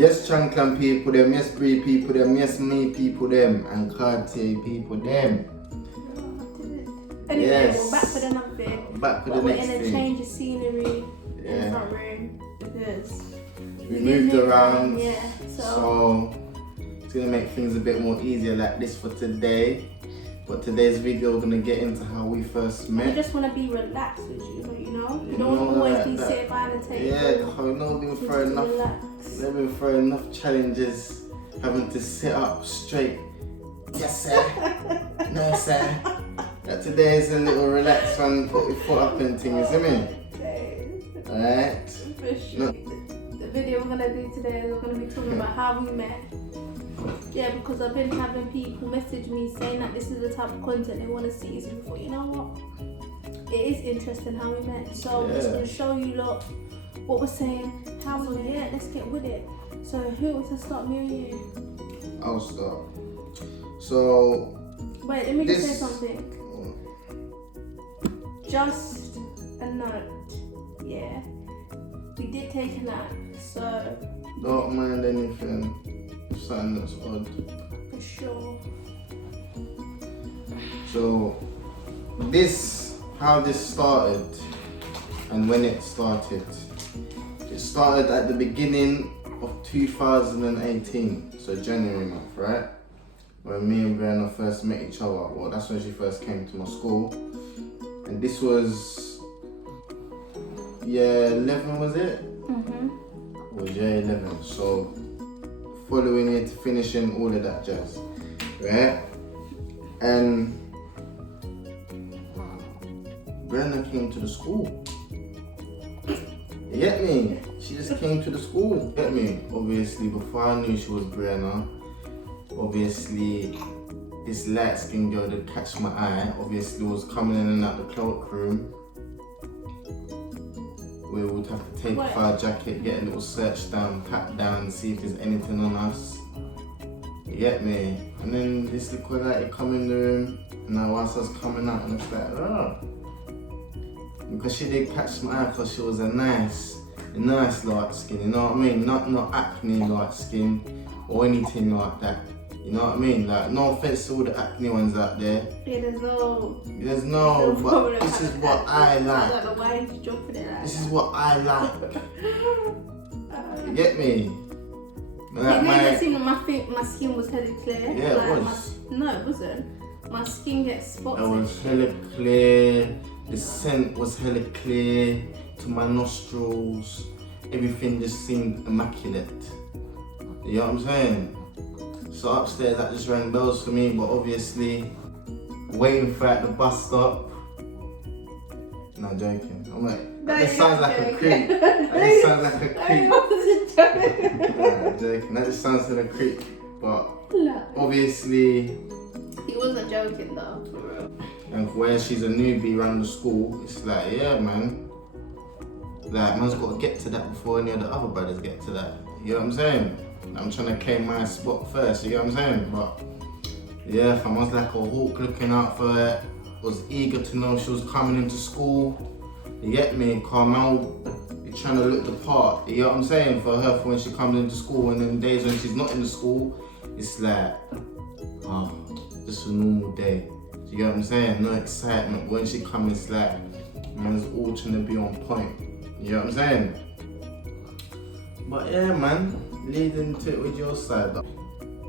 Yes, Chanclan people them, yes, Bree people them, yes, me people them, and Cartier people them. Anyway, yes. we're back for the next thing. Back for the next thing. We're in a thing. change of scenery in the front room because we moved around. Yeah, so it's gonna make things a bit more easier like this for today. But today's video we're gonna get into how we first met. We just want to be relaxed with you, you know? You don't want to always be sitting behind the table. Yeah, because we've been through enough challenges having to sit up straight. Yes sir. No sir. That today is a little relaxed one, put your foot up and things, isn't it? Okay. Alright. For sure. No. The video we're gonna do today is we're gonna be talking about how we met. Yeah, because I've been having people message me saying that this is the type of content they want to see. So we thought, you know what? It is interesting how we met. So I'm just going to show you lot what we're saying, how we met. Yeah, let's get with it. So who wants to start, me or you? I'll start. So... Wait, let me just say something. Just a note. Yeah. We did take a nap, so... Don't mind anything. Something that's odd. For sure. So how this started and when it started at the beginning of 2018, so January month, right? When me and Brianna first met each other. Well, that's when she first came to my school, and this was year 11, was it? It was year 11. So following it, finishing all of that jazz, right? And Brianna came to the school. You get me? She just came to the school. You get me? Obviously, before I knew she was Brianna, obviously this light-skinned girl that catch my eye. Obviously, was coming in and out the cloakroom. We would have to take off our jacket, get a little search down, pat down, see if there's anything on us. You get me? And then this little lady come in the room, and I was coming out, and it's like, oh. Because she did catch my eye because she was a nice light skin, you know what I mean? Not acne light skin or anything like that. You know what I mean? Like, no offense to all the acne ones out there. Yeah, there's no, but this is what I like. I don't know why you're jumping it like this is what I like. You get me? Like you never seen my skin was hella clear. Yeah, like, it was. No, it wasn't. My skin gets spots. It was hella clear. The scent was hella clear to my nostrils. Everything just seemed immaculate. You know what I'm saying? So upstairs that just rang bells for me, but obviously waiting for at the bus stop. No, joking. I'm like, that just sounds like a creep. That just sounds like a creep. I wasn't joking. No, joking. That just sounds like a creep. But obviously he wasn't joking though, for real. And where she's a newbie around the school, it's like, yeah, man. Like, man's got to get to that before any of the other brothers get to that. You know what I'm saying? I'm trying to claim my spot first, you know what I'm saying? But yeah, fam, I was like a hawk looking out for her. Was eager to know she was coming into school. You get me? Carmel, you're trying to look the part. You know what I'm saying? For her, for when she comes into school, and then days when she's not in the school, it's like, oh, just a normal day. You get what I'm saying? No excitement. When she comes, it's like, man's all trying to be on point. You know what I'm saying? But yeah, man, lead into it with your side.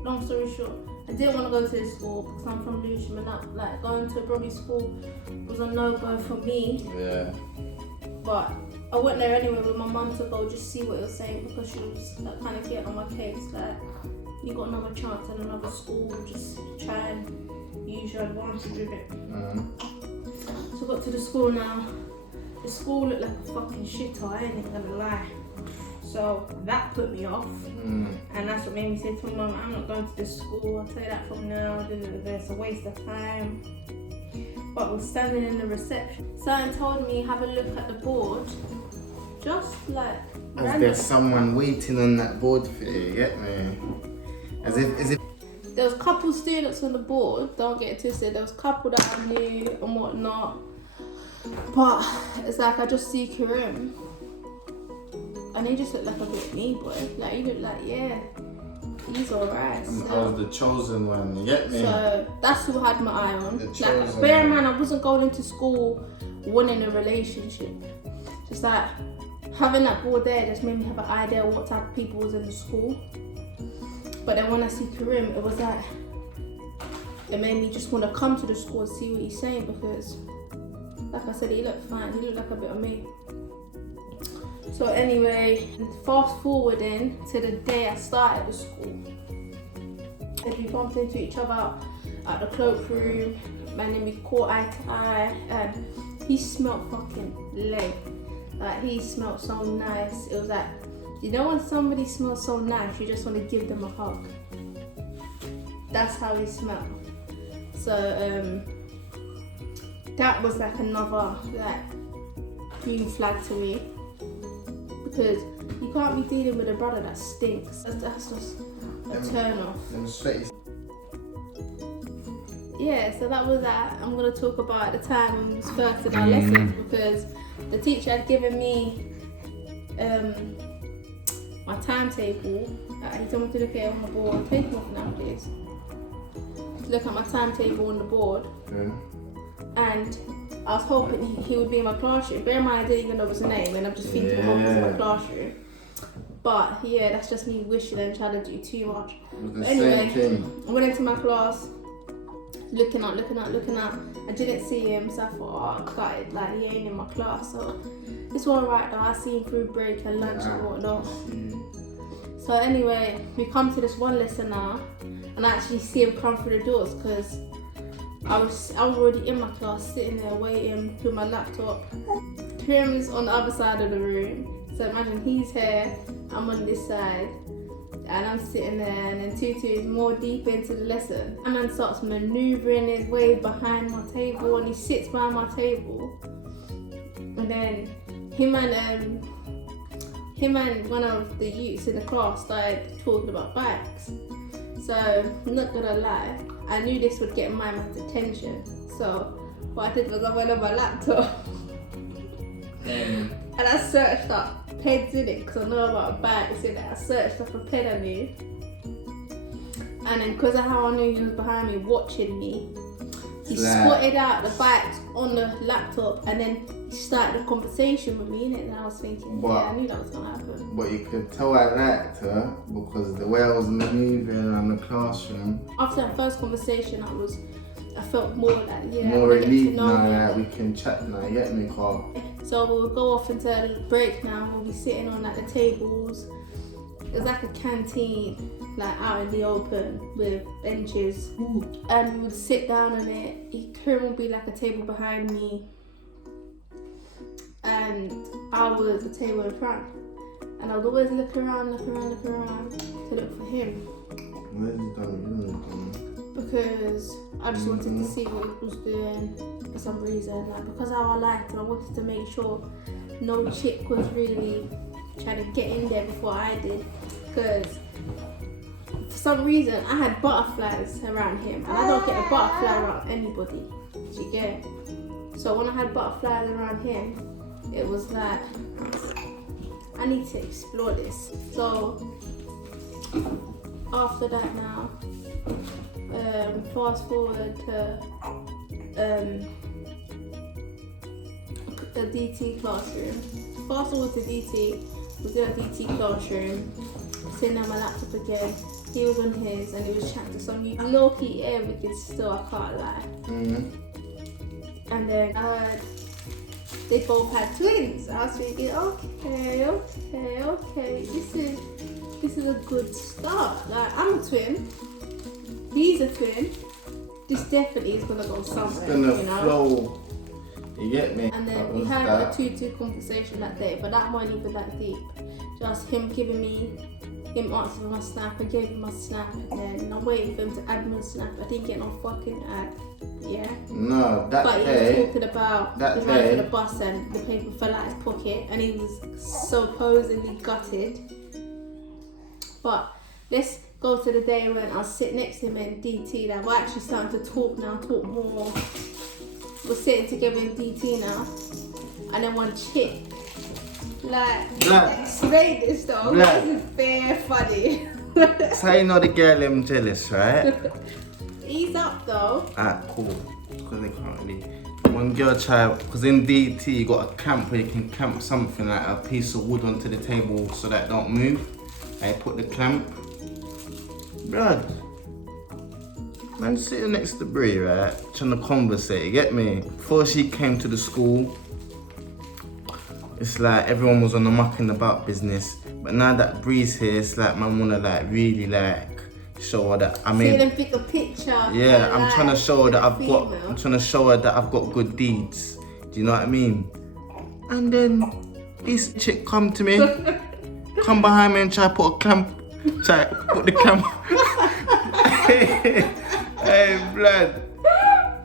Long story short, I didn't want to go to this school because I'm from Lewisham, and that, like, going to a Bromley school was a no-go for me. Yeah. But I went there anyway with my mum to go just see what it was saying, because she was like, kind of getting on my case, like, you got another chance in another school, just try and use your advantage with it. So I got to the school now. The school looked like a fucking shithole, I ain't even gonna lie. So that put me off, and that's what made me say to my mum, I'm not going to this school, I'll tell you that from now, it's a waste of time. But we're standing in the reception. Someone told me, have a look at the board, just like as there's someone waiting on that board for you, you get me? As if there was a couple students on the board, don't get it twisted, there was a couple that I knew and whatnot. But it's like I just see Karim. and he just looked like a bit me boy. Like you look like, yeah, he's alright. I was the chosen one, you get me? So that's who I had my eye on. The Like, chosen bear in one. mind, I wasn't going into school wanting a relationship. Just like having that board there just made me have an idea of what type of people was in the school. But then when I see Karim, it was like, it made me just want to come to the school and see what he's saying, because like I said, he looked fine, he looked like a bit of me. So anyway, fast forwarding to the day I started the school. We bumped into each other at the cloakroom, and then we caught eye to eye, and he smelled fucking leg. Like, he smelled so nice. It was like, you know when somebody smells so nice, you just want to give them a hug. That's how he smelled. So that was like another like green flag to me, because you can't be dealing with a brother that stinks. That's just a turn off. Yeah, so that was that. I'm gonna talk about the time when we was first in our lessons, because the teacher had given me my timetable. He told me to look at it on the board. I'm taking off nowadays. To look at my timetable on the board. And I was hoping he would be in my classroom. Bear in mind, I didn't even know his name, and I'm just thinking of him in my classroom. But yeah, that's just me wishing and trying to do too much. But anyway, I went into my class, looking up. I didn't see him, so I thought, oh, gutted, like he ain't in my class. So it's alright though. I see him through break and lunch and whatnot. So anyway, we come to this one lesson now, and I actually see him come through the doors, because I was already in my class, sitting there waiting with my laptop. Karim is on the other side of the room. So imagine he's here, I'm on this side, and I'm sitting there, and then Tutu is more deep into the lesson. And man starts manoeuvring his way behind my table, and he sits behind my table. And then him and one of the youths in the class started talking about bikes. So I'm not gonna lie, I knew this would get my man's attention. So what I did was I went on my laptop and I searched up peds in it, because I know about bikes in it. I searched up a ped I knew, and then because of how I knew he was behind me watching me, he spotted out the bikes on the laptop, and then he started a conversation with me in it. And I was thinking, yeah, I knew that was gonna happen. But you could tell I liked her because the way I was maneuvering around the classroom. After that first conversation, I felt more like, yeah, more relieved now that we can chat now, you get me, Carl? So we'll go off into the break now. We'll be sitting on like the tables. It's like a canteen, like out in the open with benches. And we would sit down on it. Karim would be like a table behind me, and I was the table in front. And I would always look around to look for him. Where's he done? Because I just wanted to see what he was doing for some reason. Like, because how I liked him, I wanted to make sure no chick was really trying to get in there before I did. Because for some reason I had butterflies around him, and I don't get a butterfly around anybody. Do you get it? So when I had butterflies around him, it was like, I need to explore this. So after that now, fast forward to the DT classroom. Fast forward to DT, we did a DT classroom, sitting on my laptop again. He was on his, and he was chatting to some low-key air wicked still, I can't lie. And then they both had twins. I was thinking, okay, this is a good start. Like, I'm a twin, he's a twin. This definitely is gonna go somewhere. It's gonna flow. You get me? And then we had a 2-2 conversation that day, but that wasn't even that deep. Just him answering my snap. I gave him my snap, and then I'm waiting for him to add my snap. I didn't get no fucking ad. Yeah. No, that but day. He was talking about the man for the bus, and the paper fell out his pocket, and he was supposedly gutted. But let's go to the day when I'll sit next to him in DT. Like, we're actually starting to talk more. We're sitting together in DT now, and then one chick, Like, Blood. explain this though. Blood. This is very funny. So you know the girl I'm jealous, right? Ease up though. Alright, cool. Because they can't really. One girl tried, because in DT you got a clamp where you can clamp something like a piece of wood onto the table so that it don't move. I put the clamp. Blood. Man sitting next to Brie, right? Trying to conversate, you get me? Before she came to the school, it's like everyone was on the mucking about business. But now that Bree's here, it's like man wanna like really like show her that I mean. See them pick a picture. Yeah, I'm trying to show her that I've got. female. I'm trying to show her that I've got good deeds. Do you know what I mean? And then this chick come to me, come behind me and try to put a clamp, try to put the clamp. Hey, blood.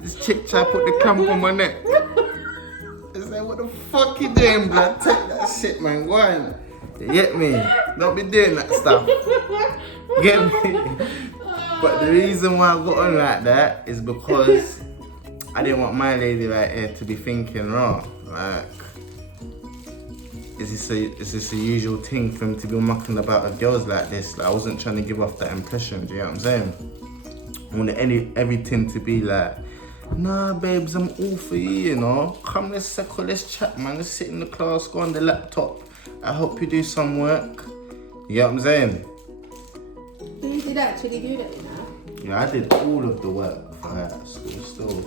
This chick try to put the clamp on my neck. I said, what the fuck you doing, blood? Take that shit, man. Go on. You get me? Don't be doing that stuff. Get me? But the reason why I got on like that is because I didn't want my lady right here to be thinking, raw. Like, is this a usual thing for him to be mucking about with girls like this? Like, I wasn't trying to give off that impression, do you know what I'm saying? I wanted everything to be like, nah, babes, I'm all for you, you know? Come, let's circle, let's chat, man. Let's sit in the class, go on the laptop. I hope you do some work. You get what I'm saying? So you did actually do that, you know? Yeah, I did all of the work for her at school still.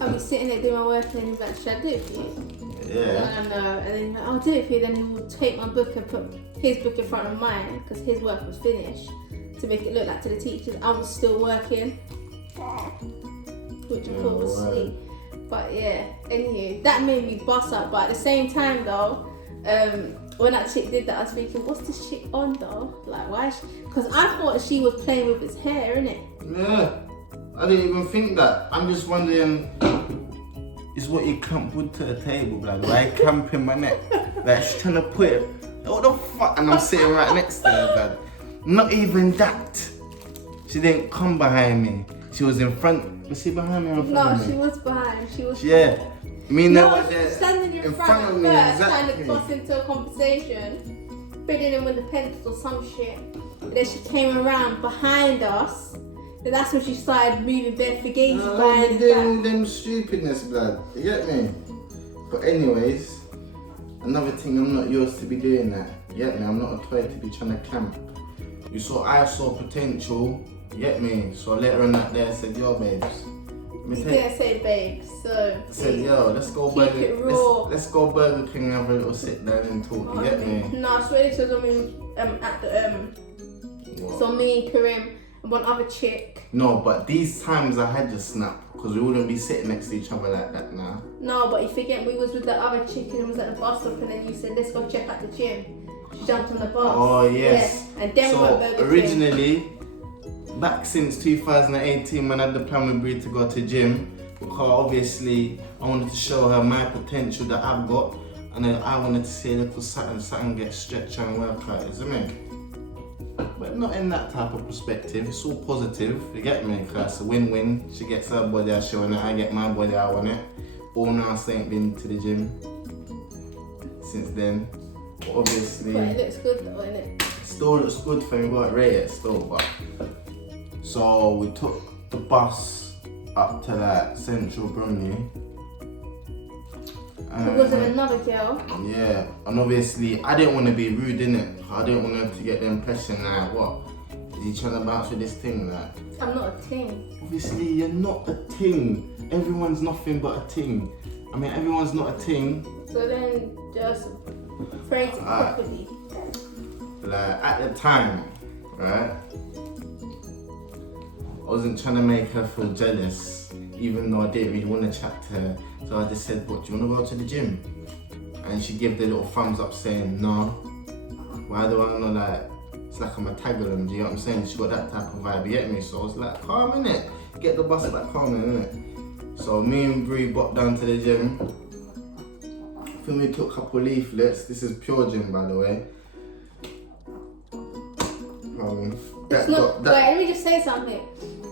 I'll be sitting there doing my work and then he's like, should I do it for you? Yeah. And then he's like, I'll do it for you. Then he would take my book and put his book in front of mine because his work was finished to make it look like to the teachers I was still working. Which I thought was sweet. But yeah, anyway, that made me boss up. But at the same time though, when that chick did that, I was thinking, what's this chick on though? Like, why is she? Because I thought she was playing with his hair, innit? Yeah. I didn't even think that. I'm just wondering, is what you clamp wood to the table, blood? Why you clamping my neck? Like, she's trying to put it, what the fuck? And I'm sitting right next to her, blood. Not even that. She didn't come behind me. She was in front. Was she behind me or in front of me? No, she was behind. She was. Yeah. Me and No, they were she there was standing in front of me, me, trying exactly. to cross into a conversation, fiddling him with the pencil or some shit. And then she came around behind us. And that's when she started moving bare figures behind his doing back. them stupidness, blood. You get me? But anyways, another thing, I'm not yours to be doing that. You get me? I'm not a toy to be trying to clamp. I saw potential. You get me? So later on that day, I said, yo, babes. You didn't say babe, so. I said, yo, let's go Keep it raw. let's go Burger King and have a little sit down and talk. You get me? No, I swear it was on me at the What? So me, Karim, and one other chick. No, but these times I had to snap because we wouldn't be sitting next to each other like that now. No, but you forget we was with the other chick and it was at the bus stop and then you said let's go check out the gym. She jumped on the bus. Oh yes. Yeah. And then we went Burger so King. originally, back since 2018, when I had the plan with Brie to go to gym, because obviously I wanted to show her my potential that I've got, and then I wanted to see a little something get stretched and work out, isn't it? But not in that type of perspective. It's all positive. You get me? Cause it's a win-win. She gets her body, I show it. I get my body, I want it. All now, I ain't been to the gym since then. But obviously, But it looks good though, innit? still looks good for me. We got rate it still, but so we took the bus up to like Central Bromley. Because of another girl. Yeah, and obviously I didn't want to be rude, innit? I didn't want her to get the impression like, what? Is he trying to bounce with this thing? Like, I'm not a ting. obviously you're not a ting. Everyone's nothing but a ting. I mean, everyone's not a ting. So then just phrase it properly. Like at the time, right? I wasn't trying to make her feel jealous, even though I didn't really want to chat to her. So I just said, what, do you want to go to the gym? And she gave the little thumbs up saying, no. Why do I know, like, it's like I'm a tag along, do you know what I'm saying? She got that type of vibe, you get me? So I was like, calm, innit? Get the bus back home, innit? So me and Brie got down to the gym. I think we took a couple leaflets. This is pure gym, by the way. It's not, wait, let me just say something.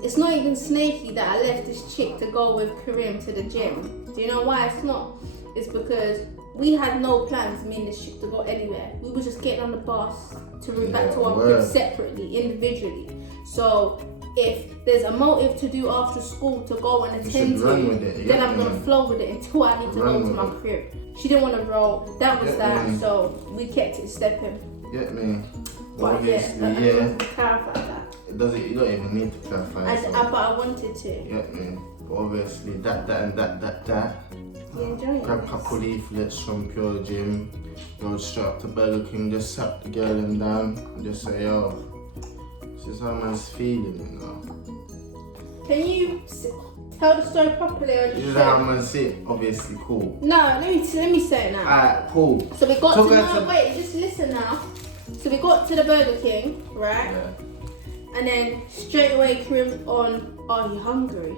It's not even snaky that I left this chick to go with Karim to the gym. Do you know why it's not? It's because we had no plans, me and this chick, to go anywhere. We were just getting on the bus to route back to our word. crib separately, individually. So if there's a motive to do after school to go and attend should run with it, then yeah, I'm gonna man. flow with it until I need to Run go to with my it. crib. She didn't want to roll. That was Yeah, that. man. So we kept it stepping. Get me? But Obviously, I yeah. want to clarify that. It doesn't. You don't even need to clarify. But I wanted to. Get me? But obviously, that, and that. You enjoy it? Grab a couple leaflets from Pure Gym. Go straight up to Burger King. Just sat the girl them down and just say, yo, this is how man's feeling, you know. Can you tell the story properly or This just is share? how man's sit. Obviously, cool. No, let me say it now. Alright, cool. So we got Talk to about no, wait, just listen now. So we got to the Burger King, right? Yeah. And then straight away Karim on, are you hungry?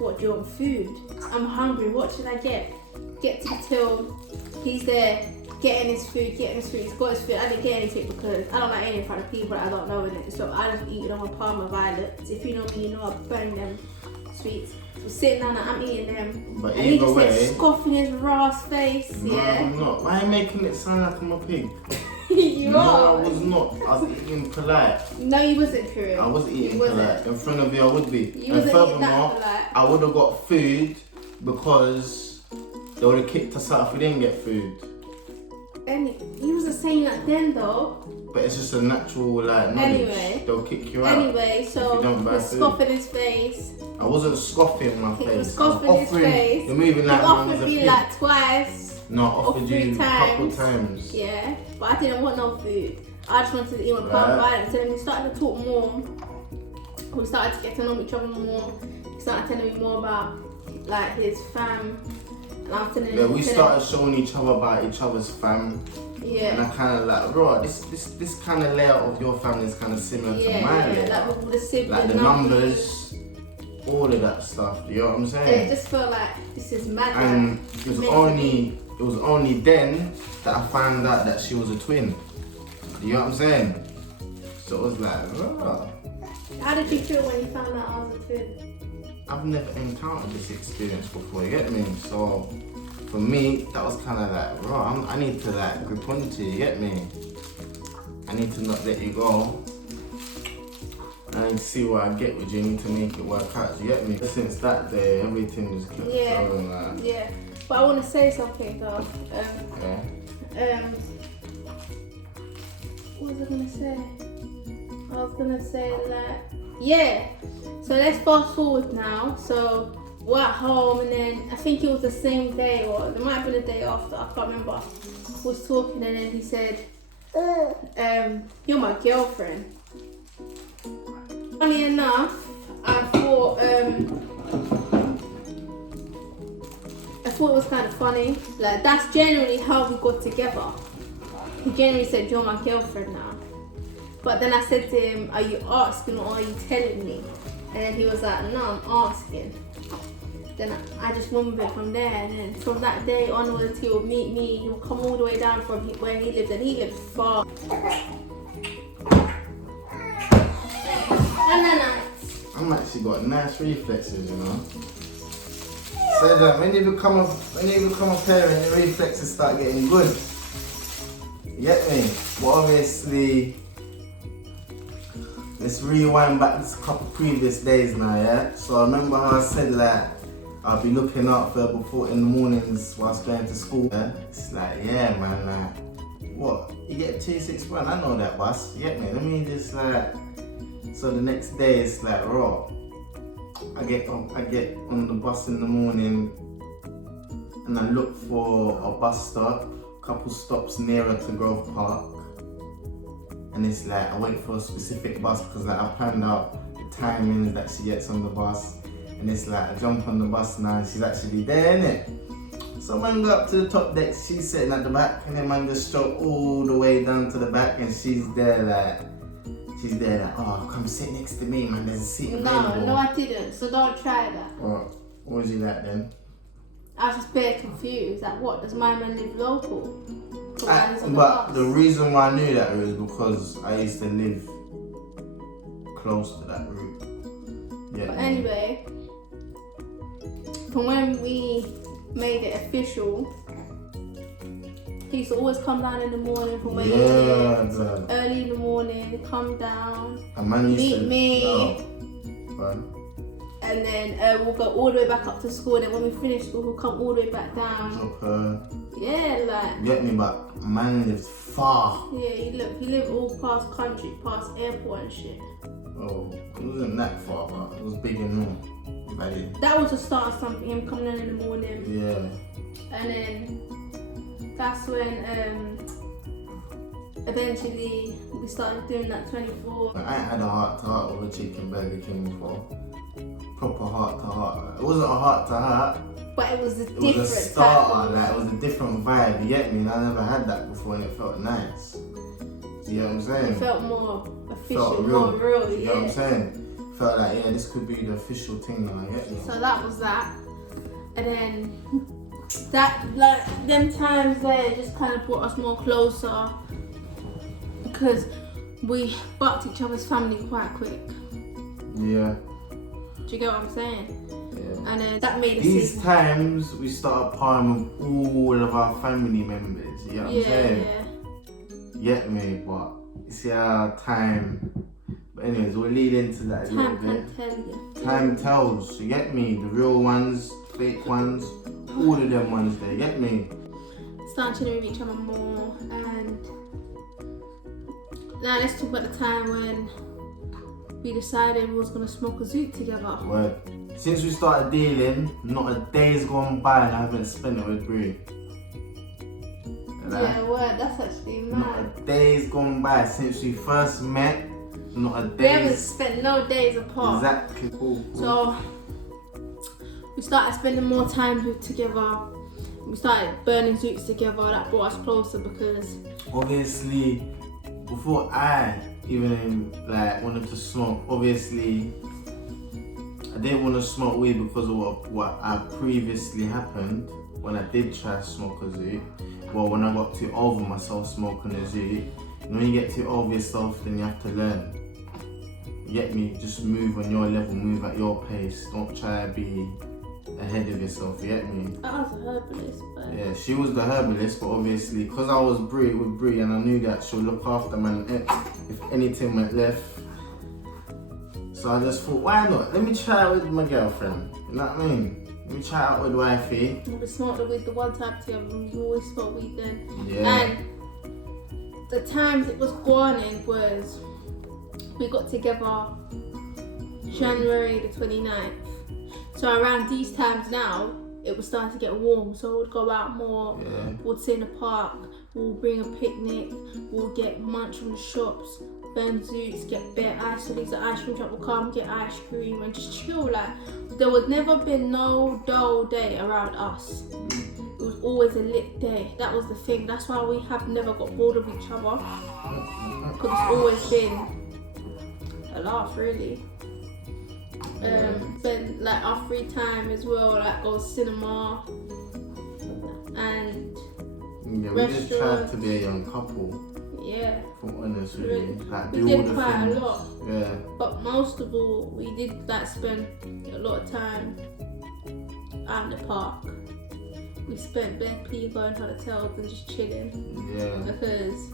What do you want food? I'm hungry, what should I get? Get to the till, he's there, getting his food, he's got his food. I didn't get anything because I don't like eating in front of people I don't know in it. So I just eat it on my Parma violets. If you know me, you know I burn them sweets. So sitting down and I'm eating them. But And he either just way, said scoffing his raw face, no, yeah. I'm not. Why are you making it sound like I'm a pig? You No, are. I was not. I was eating polite. No, you wasn't, Karim. I was eating You wasn't. polite. In front of you, I would be. You And wasn't eating furthermore, that polite. I would have got food because they would have kicked us out if we didn't get food. And he wasn't saying that then though. But it's just a natural like knowledge. Anyway. They'll kick you out. Anyway, if so you don't buy he's food. scoffing his face. I wasn't scoffing my He face. was scoffing I was his offering, face. You're moving He like man was offered a me pig. like twice. No, I offered or you 3 a couple times. times. Yeah, but I didn't want no food. I just wanted to eat my palm Right. violence. So then we started to talk more. We started to get to know each other more. He started telling me more about like his fam. And I was telling him. Yeah, we started showing each other about each other's fam. And Yeah. I kind of like, bro, this kind of layout of your family is kind of similar to Yeah, my yeah, layout. like with all the siblings. Like the numbers, all of that stuff. You know what I'm It saying? just felt like this is mad. And like, it was meant to only then that I found out that she was a twin. You know what I'm saying? So it was like, bro, How did you feel when you found out I was a twin? I've never encountered this experience before. You get me? So for me, that was kind of like, bro, I need to like grip onto you. You get me? I need to not let you go. I need to see what I get with you. I need to make it work out. You get me? Since that day, everything just kept Yeah. going like, Yeah, but I want to say something though. yeah. What was I gonna say? I was gonna say that, yeah. So let's fast forward now. So we're at home, and then I think it was the same day, or it might have been the day after. I can't remember. We was talking, and then he said, "You're my girlfriend." Funny enough, I thought it was kind of funny. Like that's generally how we got together. He generally said, "You're my girlfriend now." But then I said to him, "Are you asking or are you telling me?" And then he was like, "No, I'm asking." Then I just went with it from there. And then from that day onwards, he would meet me. He would come all the way down from where he lived, and he lived far. And then I'm actually got nice reflexes, you know. So that when you become a parent, your reflexes start getting good. You get me? But obviously, let's rewind back to a couple previous days now, yeah? So I remember how I said like, I'll be looking out for her before in the mornings whilst going to school. Yeah? It's like, yeah man, like, what? You get 261, I know that boss, you get me? Let me just like, so the next day it's like, raw. I get on the bus in the morning and I look for a bus stop, a couple stops nearer to Grove Park. And it's like, I wait for a specific bus because like, I planned out the timings that she gets on the bus. And it's like, I jump on the bus now and she's actually there, innit? So man go up to the top deck, she's sitting at the back, and then man just stroke all the way down to the back and she's there like, oh, come sit next to me, man, there's a seat available. no, I didn't. So don't try that. What was you like then? I was just very confused. Like, what? Does my man live local? So he's on But the bus. reason why I knew that was because I used to live close to that route. Yeah. But anyway, from when we made it official, He used to always come down in the morning from where he Yeah, lived. blood. Early in the morning, come down, A man used meet to, me. Fun. And then we'll go all the way back up to school. And then when we finish school, we'll come all the way back down. Drop her. Yeah, like. Get me, but a man lives far. Yeah, he lived all past country, past airport and shit. Oh, it wasn't that far, but it was big enough. Like, That was the start of something, him coming in the morning. yeah. And then that's when eventually we started doing that 24. I ain't had a heart to heart with a chicken Burger King before. Proper heart to heart. It wasn't a heart to heart. But it was a It different was a starter, like it was a different vibe. You get me? And I never had that before, and it felt nice. You know what I'm saying? It felt more official, Felt more real, You know what I'm saying? Felt like, yeah, this could be the official thing, and I get me. So that was that. And then that, like, them times there just kind of brought us more closer because we bucked each other's family quite quick. Yeah. Do you get what I'm saying? Yeah. And then that made it These seem. times we started partying with all of our family members. You know what I'm saying? Get me, but you see our time. But anyways, we'll lead into that a little Time bit. can tell you. Time tells. You get me? The real ones, fake ones, all of them ones there. Get me? Starting to know each other more, and now let's talk about the time when we decided we was gonna smoke a zoot together. Word. Since we started dealing, not a day's gone by and I haven't spent it with Brie. Yeah, word, that's actually Not mad. a day's gone by since we first met. Not a We haven't day's. spent no days apart. Exactly. Cool. So we started spending more time together. We started burning zoots together. That brought us closer because Obviously, before I even like wanted to smoke, obviously I didn't want to smoke weed because of what had previously happened when I did try to smoke a zoot. Well, when I got too over myself smoking a zoot. And when you get too over yourself, then you have to learn. You get me? Just move on your level, move at your pace. Don't try to be ahead of yourself, you get me? I was a herbalist, but Yeah, she was the herbalist, but obviously, because I was with Brie, and I knew that she'll look after man if anything went left. So I just thought, why not? Let me try it with my girlfriend. You know what I mean? Let me try it with wifey. we smoked the weed the one time together. We always smoked weed then. Yeah. And the times it was going in was we got together January the 29th. So around these times now, it was starting to get warm. So we'd go out more, Yeah. we'd sit in the park, we'll bring a picnic, we'll get munch from the shops, burn zoots, get bare ice cream. The ice cream shop will come, get ice cream and just chill. Like, there would never been no dull day around us. It was always a lit day. That was the thing. That's why we have never got bored of each other. Because it's always been a laugh, really. Spend like our free time as well, like go cinema and Yeah, we just tried restaurants. to be a young couple, yeah, from honest with you. Like, we do all did the quite things. a lot. Yeah. But most of all, we did like spend a lot of time out in the park. We spent basically going to hotels and just chilling Yeah. because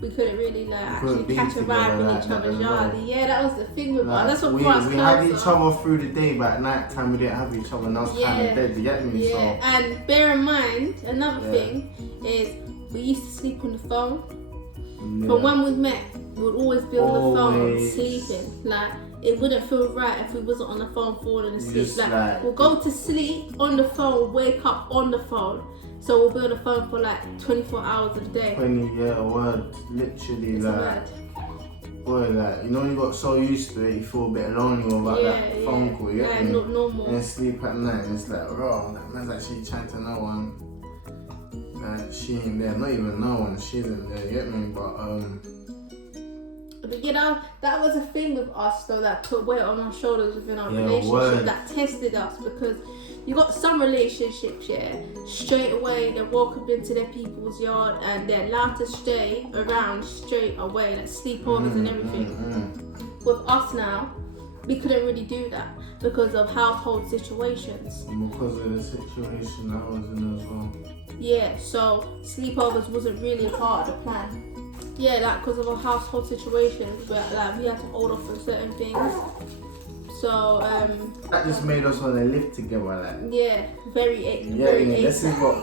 we couldn't really like couldn't actually be catch a together vibe in like each that other's as yard. well. Yeah, that was the thing with us. Like, That's what we brought us we had each closer. other through the day, but at night time we didn't have each other, and I was kind of dead. You get me? Yeah, So and bear in mind, another Yeah. thing is we used to sleep on the phone. yeah. From when we met, we would always be on the phone Always. sleeping. Like, it wouldn't feel right if we wasn't on the phone falling asleep. Just like- we'll go to sleep on the phone, wake up on the phone. So we'll be on the phone for like 24 hours a day. 20-year word, literally It's like. mad. Boy, like, you know, you got so used to it, you feel a bit lonely about that phone call, you get Like, me? not normal. And then sleep at night, and it's like, raw, that man's actually chatting to no one. Like, she ain't there, not even no one, she isn't there, you get me? But you know, that was a thing with us though that put weight on our shoulders within our Yeah, relationship, word. that tested us, because you got some relationships, yeah, straight away they're welcomed into their people's yard and they're allowed to stay around straight away, like sleepovers and everything. With us now, we couldn't really do that because of household situations. And because of the situation I was in as well. Yeah, so sleepovers wasn't really a part of the plan. Yeah, like because of our household situations where like we had to hold off on certain things. So that just made us want to live together, like. Yeah, very this is what.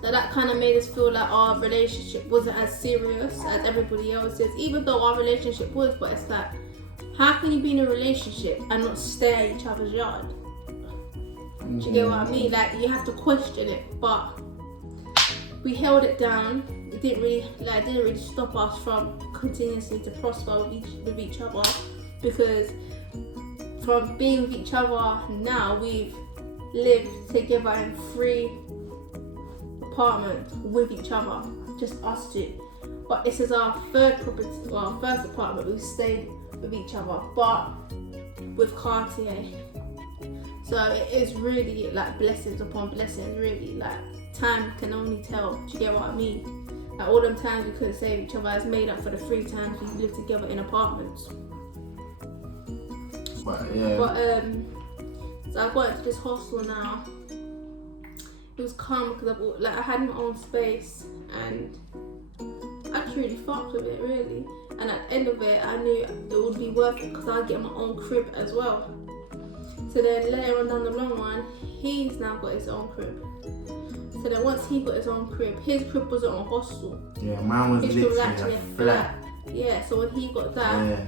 That kind of made us feel like our relationship wasn't as serious as everybody else's, even though our relationship was. But it's like, how can you be in a relationship and not stay at each other's yard? Do you get what I mean? Like, you have to question it, but we held it down. It didn't really stop us from continuously to prosper with each other, because from being with each other now, we've lived together in 3 apartments with each other, just us 2. But this is our first apartment we've stayed with each other, but with Cartier. So it is really like blessings upon blessings, really. Like, time can only tell. Do you get what I mean? Like, all them times we couldn't save each other has made up for the 3 times we lived together in apartments. But yeah. But so I got into this hostel now. It was calm because I had my own space, and I actually really fucked with it, really. And at the end of it, I knew it would be worth it because I'd get my own crib as well. So then later on down the long run, he's now got his own crib. So then once he got his own crib, his crib wasn't a hostel. Yeah, mine was literally actually a flat. Yeah, so when he got that, yeah.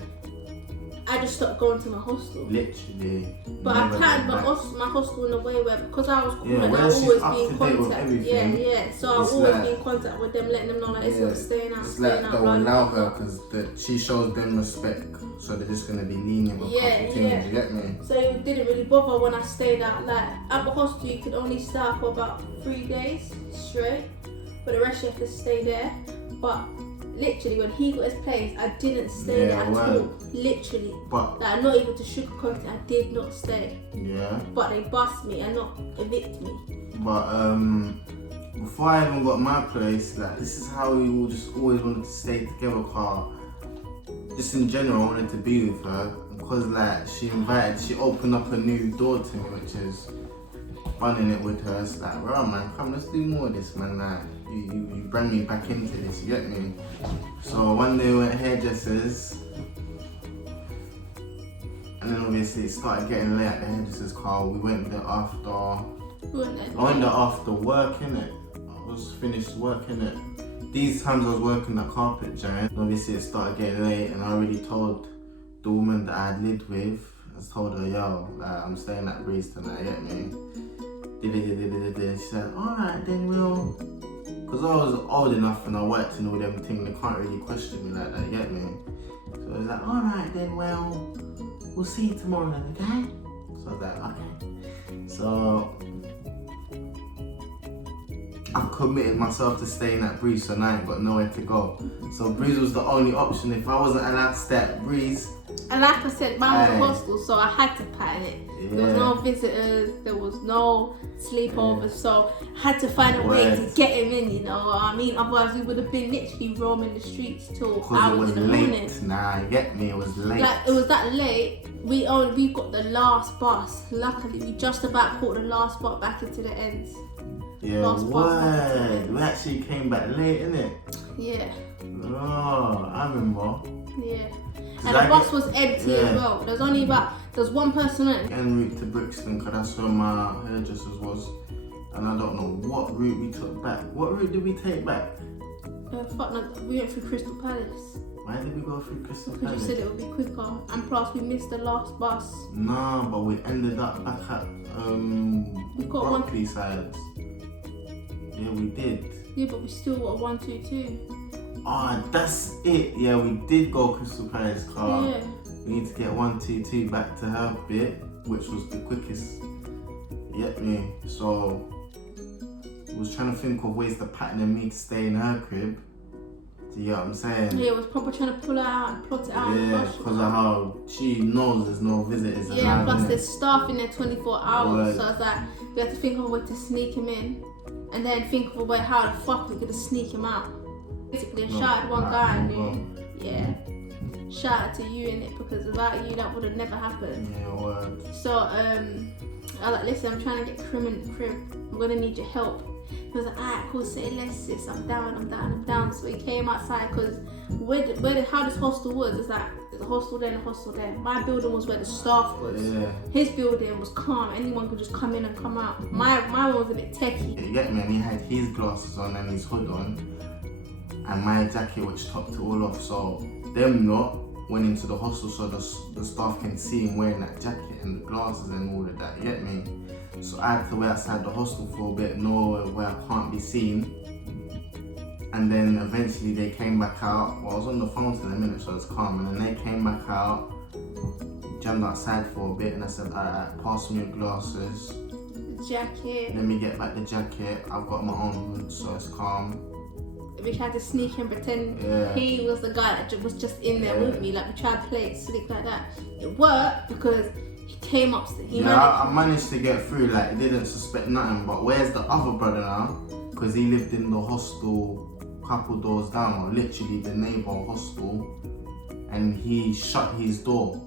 I just stopped going to my hostel. Literally. But I planned my hostel in a way where, because I was cool, and I she's always up be in to date with contact. everything. Yeah. So I always be in contact with them, letting them know that it's not staying out, It's staying like out. they'll allow her because she shows them respect, so they're just gonna be lenient with couple things. You get me? So it didn't really bother when I stayed out. Like at the hostel, you could only stay out for about 3 days straight, but the rest you have to stay there. But literally, when he got his place, I didn't stay there at all. Literally. But like, not even to sugarcoat it, I did not stay. Yeah. But they bust me and not evict me. But before I even got my place, like, this is how we all just always wanted to stay together, car. Just in general, I wanted to be with her because like she opened up a new door to me, which is running it with her. It's like, right, man, come, let's do more of this, man. Like, you bring me back into this, you get me? So one day we went hairdressers, and then obviously it started getting late at the hairdresser's car. We went there after. I went there after work, innit? I was finished work, innit? These times I was working at Carpet Giant. Obviously it started getting late, and I already told the woman that I had lived with. I told her, yo, like, I'm staying at Breeze tonight, you get me? She said, alright then, we'll. Because I was old enough and I worked in all them things, they can't really question me like that, you get me? So I was like, alright then, well, we'll see you tomorrow then, okay? So I was like, okay. So I've committed myself to staying at Breeze, so now I ain't got nowhere to go. So Breeze was the only option. If I wasn't allowed to stay at Breeze. And like I said, mine was a hostel, so I had to pattern it. Yeah. There was no visitors, there was no sleepovers, so I had to find a way to get him in, you know what I mean? Otherwise we would have been literally roaming the streets till hours in the morning. Nah, you get me, it was late. Like, it was that late, we got the last bus. Luckily, we just about caught the last bus back into the ends. Yeah, what? We actually came back late, innit? Yeah. Oh, I remember. Yeah. And the bus was empty as well. There was one person in it. En route to Brixton, because that's where my hairdressers was. And I don't know what route we took back. What route did we take back? Fuck no, we went through Crystal Palace. Why did we go through Crystal Palace? Because you said it would be quicker. And plus we missed the last bus. Nah, but we ended up back at Brockley sides. Yeah, we did. Yeah, but we still got 122. Oh, that's it. Yeah, we did go Crystal Palace car. Yeah. We need to get 122 back to her bit, which was the quickest. You get me? So, I was trying to think of ways to pattern me to stay in her crib. Do you get what I'm saying? Yeah, it was probably trying to pull it out and plot it out. Yeah, because of how she knows there's no visitors. Yeah, and plus there's staff in there 24 hours. So I was like, we had to think of a way to sneak him in. And then think of a way how the fuck we're gonna sneak him out. Basically, shout at one guy I knew. Yeah. Shout out to you in it, because without you that would have never happened. Yeah, word. So I was like, listen, I'm trying to get Krim in the crib. I'm gonna need your help. He was like, alright, cool, say less, sis. I'm down. So he came outside because how this hostel was is that there's a hostel there and a hostel there. My building was where the staff was. Yeah. His building was calm. Anyone could just come in and come out. My one was a bit techie. You get me? And he had his glasses on and his hood on, and my jacket which topped it all off. So them lot went into the hostel so the staff can see him wearing that jacket and the glasses and all of that. You get me? So I had to wait outside the hostel for a bit, know where I can't be seen. And then eventually they came back out. Well, I was on the phone to them a minute, so it's calm. And then they came back out, jammed outside for a bit, and I said, alright, pass me your glasses. The jacket. Let me get back the jacket. I've got my own hood, so it's calm. We tried to sneak and pretend he was the guy that was just in there with me. Like, we tried to play it slick like that. It worked because he came upstairs. I managed to get through, like, he didn't suspect nothing. But where's the other brother now? Because he lived in the hostel couple doors down, or literally the neighbour hostel, and he shut his door.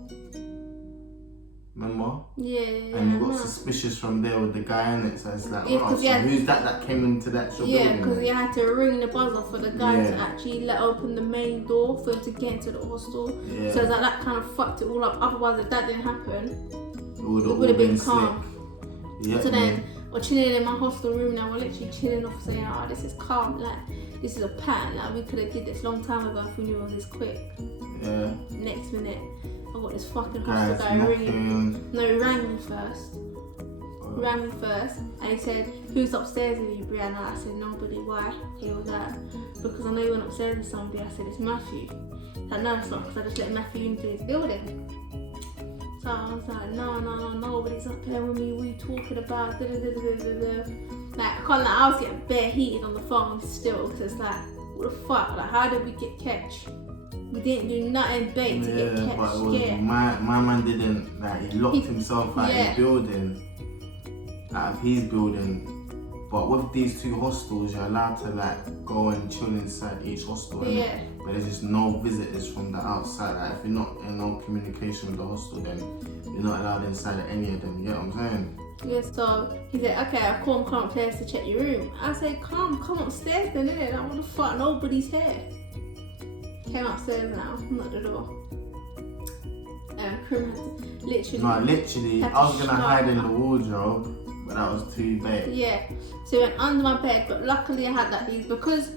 Remember? Yeah. And you got suspicious from there with the guy in it, so it's like, so who's that came into that shop? Yeah, because he had to ring the buzzer for the guy to actually let open the main door for him to get into the hostel. Yeah. So that kind of fucked it all up. Otherwise, if that didn't happen, it would have been calm. Yeah. So then we're chilling in my hostel room now. We're literally chilling off, saying, "Oh, this is calm. Like, this is a pattern. Like, we could have did this long time ago if we knew it was this quick." Yeah. Next minute, I got this fucking hostel guy ringing. No, he rang me first. And he said, "Who's upstairs with you, Brianna?" I said, "Nobody." Why? He was like, "Because I know you went upstairs with somebody." I said, "It's Matthew." He's like, "No, it's not, because I just let Matthew into his building." So I was like, no, nobody's up there with me. What are you talking about? Like, I can't lie, I was getting bare heated on the phone still, because it's like, what the fuck? Like, how did we get catch? We didn't do nothing bait to get catch. But it was my man didn't, like, he locked himself out of his building, out of his building. But with these two hostels, you're allowed to, like, go and chill inside each hostel. Yeah. But there's just no visitors from the outside. Like, if you're not in no communication with the hostel, then you're not allowed inside of any of them. You know what I'm saying? Yeah, so he said, "Okay, I'll come upstairs to check your room." I said, come upstairs then, innit? Like, what the fuck? Nobody's here. Came upstairs now, knocked the door. Krim had to literally. I was gonna hide in the wardrobe, but that was too bad. Yeah, so he went under my bed, but luckily I had like these, because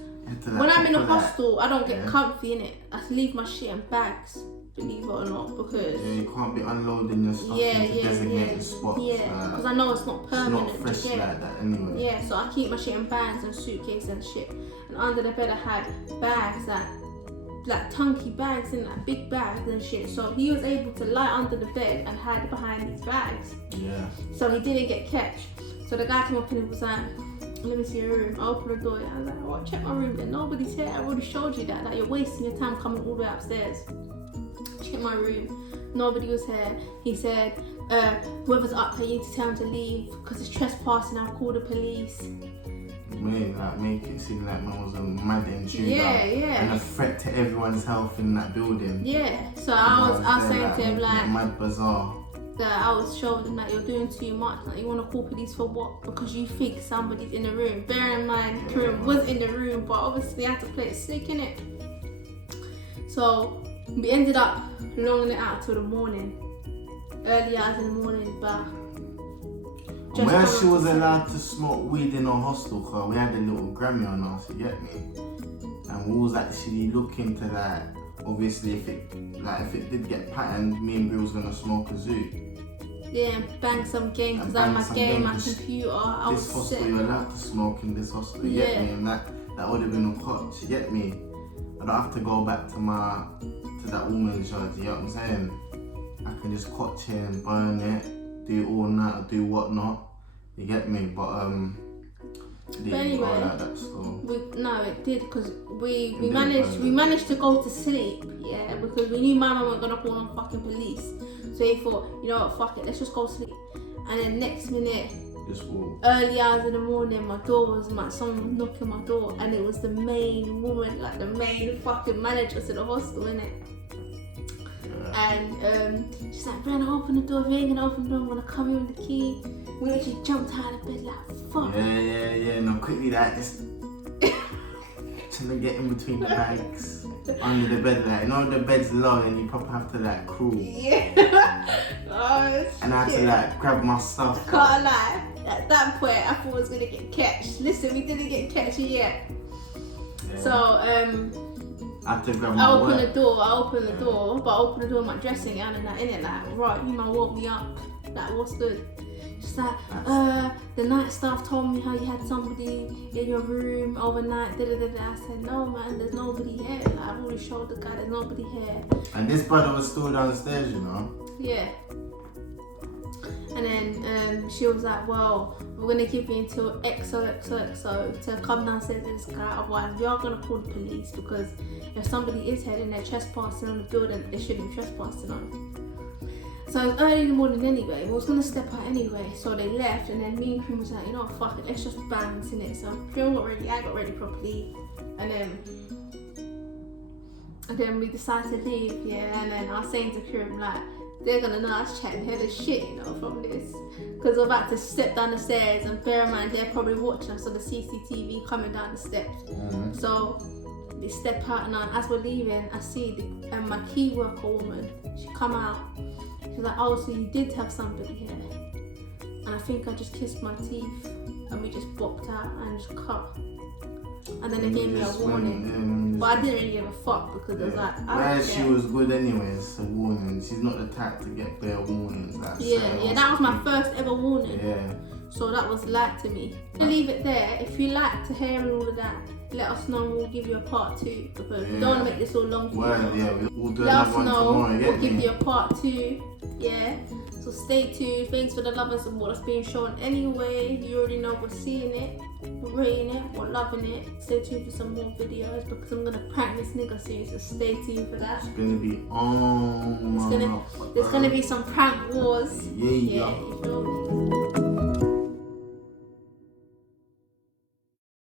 when I'm in a hostel, I don't get comfy in it. I leave my shit in bags, believe it or not, because you can't be unloading your stuff into designated spots. Yeah, because I know it's not permanent. It's not fresh like that anyway. Yeah, so I keep my shit in bags and suitcases and shit. And under the bed I had bags like tunky bags and like big bags and shit. So he was able to lie under the bed and hide behind these bags. Yeah. So he didn't get catch. So the guy came up and he was like, "Let me see your room." I opened the door. I was like, "Oh, check my room." Then nobody's here. I already showed you that. Like, you're wasting your time coming all the way upstairs. Check my room. Nobody was here. He said, "Whoever's up here, you need to tell him to leave because it's trespassing. I'll call the police." Make it seem like man was a mad intruder. Yeah. And a threat to everyone's health in that building. Yeah. So I was saying to him like, mad bizarre. That I was showing him that you're doing too much. Like, you want to call police for what? Because you think somebody's in the room. Bear in mind, Karim was in the room, but obviously I had to play it slick, innit? So we ended up longing it out till the morning, early hours in the morning, but. Where she was allowed to smoke weed in our hostel, cause we had a little Grammy on us, you get me? And we was actually looking to that. Obviously, if it did get patterned, me and Bill was gonna smoke a zoo. Yeah, and bang some game, because I had my game, my computer. I was hostel, sick. you're allowed to smoke in this hostel, you get me? And that would have been a cut, you get me? I don't have to go back to that woman's yard, you know what I'm saying? I can just catch it and burn it, do all night, do whatnot. You get me? But anyway, like that still. No, it did, because we managed to go to sleep, yeah, because we knew my mum wasn't gonna call on fucking police. So he thought, you know what, fuck it, let's just go sleep. And then next minute, early hours in the morning, my door was someone knocking my door, and it was the main woman, like the main fucking manager to the hostel, innit? And she's like, "Brianna, open the door. If you ain't gonna open the door, I'm gonna come in with the key." We literally jumped out of bed like, fuck. Yeah. No, quickly like just trying to get in between the bags. Under the bed, like, you know the bed's low and you probably have to like crawl. Yeah. Oh, and I had to like grab my stuff. Can't lie. At that point, I thought I was gonna get catched. Listen, we didn't get catched yet. Yeah. So I had to grab my I opened the door, but I opened the door in my dressing gown and that in it, like, right, you might woke me up. Like, what's good? She's like, the night staff told me how you had somebody in your room overnight. I said, no man, there's nobody here. Like, I've already showed the guy there's nobody here. And this brother was still downstairs, you know? Yeah. And then she was like, well, we're gonna give you until XOXOXO to come downstairs with this guy, otherwise we are gonna call the police, because if somebody is here and they're trespassing on the building, they shouldn't be trespassing on. So it was early in the morning anyway, we was gonna step out anyway, so they left, and then me and Cream was like, you know what, fuck it, let's just bounce in it. So Cream got ready, I got ready properly, and then we decided to leave, yeah, and then I was saying to Cream, like, they're gonna know I was chatting hell of shit, you know, from this. Because we're about to step down the stairs, and bear in mind, they're probably watching us on the CCTV coming down the steps. Mm-hmm. So they step out, and as we're leaving, I see my key worker woman, she come out. She's like, oh, so you did have somebody here. And I think I just kissed my teeth, and we just bopped out and just cut. And then they gave me a warning. But I didn't really give a fuck, because it was like, she was good anyway, it's a warning. She's not the type to get bare warnings. Like, that was my first ever warning. Yeah. So that was light to me. I'll leave it there. If you like to hear all of that, let us know, we'll give you a part 2, because we don't want to make this all long for you. We'll do another one tomorrow. We'll give you a part 2. Yeah. So stay tuned. Thanks for the love and support that's being shown anyway. You already know we're seeing it, we're rating it, we're loving it. Stay tuned for some more videos, because I'm gonna prank this nigga soon, so stay tuned for that. It's gonna be there's gonna be some prank wars. Yeah. You feel me?